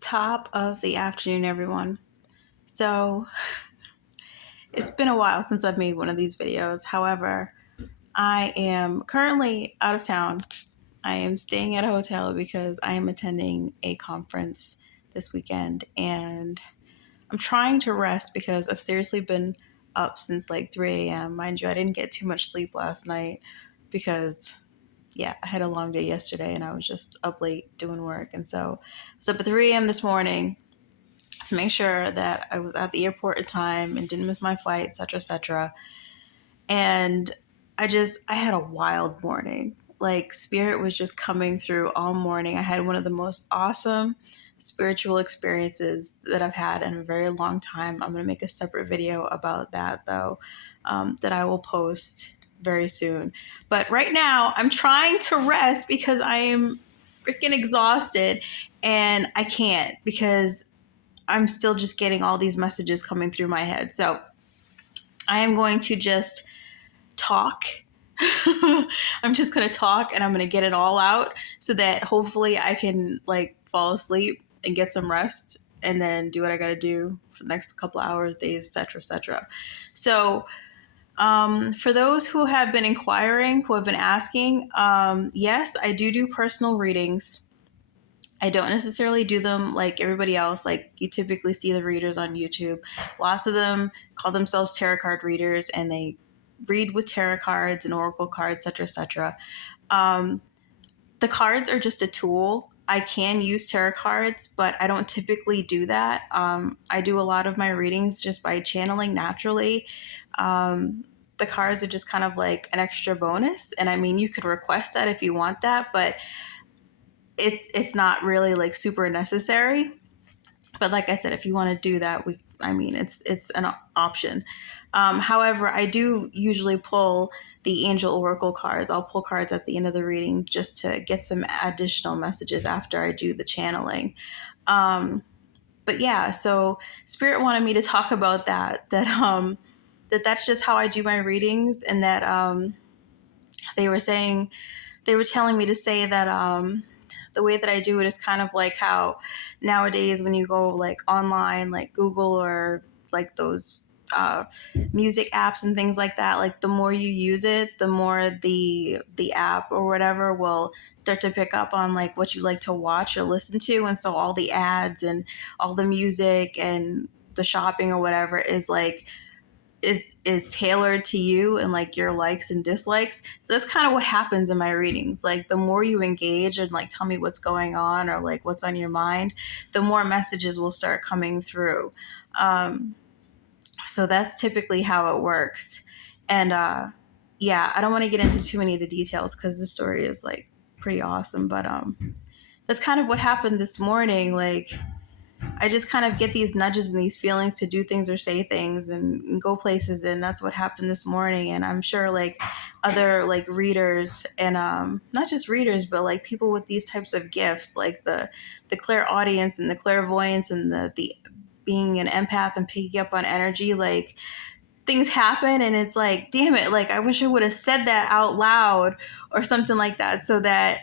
Top of the afternoon, everyone. So, it's been a while since I've made one of these videos. However, I am currently out of town. I am staying at a hotel because I am attending a conference this weekend and I'm trying to rest because I've seriously been up since like 3 a.m. Mind you, I didn't get too much sleep last night because, I had a long day yesterday and I was just up late doing work. And so I was up at 3 a.m. this morning to make sure that I was at the airport in time and didn't miss my flight, etc., etc. And I had a wild morning. Like, spirit was just coming through all morning. I had one of the most awesome spiritual experiences that I've had in a very long time. I'm going to make a separate video about that, though, that I will post very soon. But right now, I'm trying to rest because I am freaking exhausted and I can't because I'm still just getting all these messages coming through my head. So I am going to just talk. I'm just going to talk and I'm going to get it all out so that hopefully I can fall asleep and get some rest and then do what I got to do for the next couple hours, days, etc., etc. So for those who have been inquiring, who have been asking, yes, I do personal readings. I don't necessarily do them like everybody else. Like you typically see the readers on YouTube. Lots of them call themselves tarot card readers and they read with tarot cards and oracle cards, etc., etc. The cards are just a tool. I can use tarot cards, but I don't typically do that. I do a lot of my readings just by channeling naturally. The cards are just kind of like an extra bonus. And I mean, you could request that if you want that, but it's not really like super necessary. But like I said, if you want to do that, it's an option. However, I do usually pull the angel oracle cards. I'll pull cards at the end of the reading just to get some additional messages after I do the channeling. But yeah, so Spirit wanted me to talk about that's just how I do my readings, and that they were telling me to say that the way that I do it is kind of like how nowadays when you go like online, like Google or like those music apps and things like that, like the more you use it, the more the app or whatever will start to pick up on like what you like to watch or listen to. And so all the ads and all the music and the shopping or whatever is tailored to you and like your likes and dislikes. So that's kind of what happens in my readings. Like the more you engage and like tell me what's going on or like what's on your mind, the more messages will start coming through. So that's typically how it works. And I don't want to get into too many of the details because the story is like pretty awesome. But that's kind of what happened this morning. Like I just kind of get these nudges and these feelings to do things or say things and go places. And that's what happened this morning. And I'm sure like other like readers and not just readers, but like people with these types of gifts, like the clairaudience and the clairvoyance and the being an empath and picking up on energy, like things happen and it's like, damn it, like I wish I would have said that out loud or something like that so that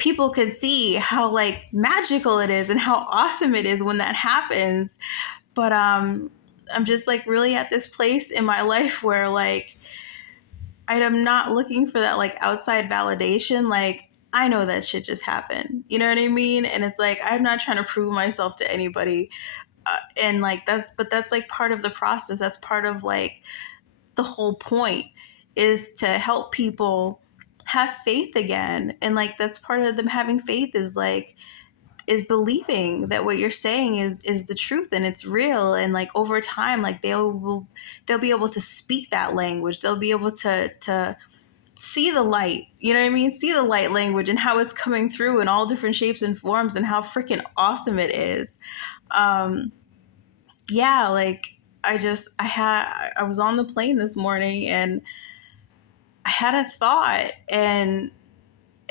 people could see how like magical it is and how awesome it is when that happens. But I'm just like really at this place in my life where like I'm not looking for that like outside validation. Like I know that shit just happened. You know what I mean? And it's like I'm not trying to prove myself to anybody. And like that's like part of the process. That's part of like the whole point is to help people have faith again. And like that's part of them having faith is believing that what you're saying is the truth and it's real. And like over time, like they'll be able to speak that language. They'll be able to see the light, you know what I mean? See the light language and how it's coming through in all different shapes and forms and how freaking awesome it is. Like I was on the plane this morning and I had a thought and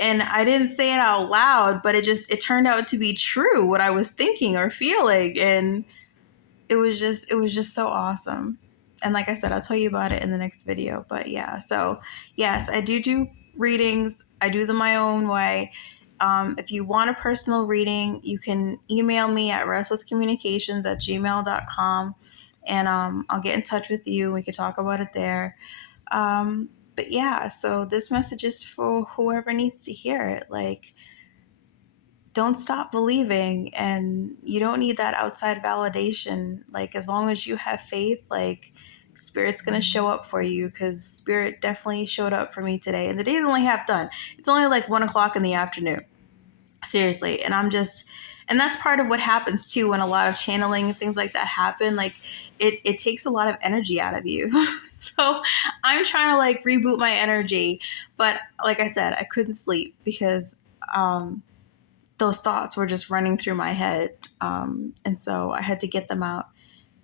I didn't say it out loud, but it turned out to be true, what I was thinking or feeling. And it was just so awesome. And like I said, I'll tell you about it in the next video. But yeah, so yes, I do readings. I do them my own way. If you want a personal reading, you can email me at restlesscommunications@gmail.com, and I'll get in touch with you. We could talk about it there. But yeah, so this message is for whoever needs to hear it. Like, don't stop believing, and you don't need that outside validation. Like, as long as you have faith, like, Spirit's gonna show up for you, because Spirit definitely showed up for me today. And the day's only half done. It's only like 1 o'clock in the afternoon. Seriously. And that's part of what happens too when a lot of channeling and things like that happen. Like, it takes a lot of energy out of you. So I'm trying to like reboot my energy. But like I said, I couldn't sleep because those thoughts were just running through my head. And so I had to get them out.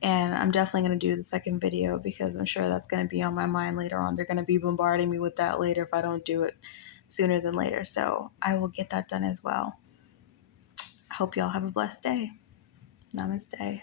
And I'm definitely going to do the second video because I'm sure that's going to be on my mind later on. They're going to be bombarding me with that later if I don't do it sooner than later. So I will get that done as well. I hope y'all have a blessed day. Namaste.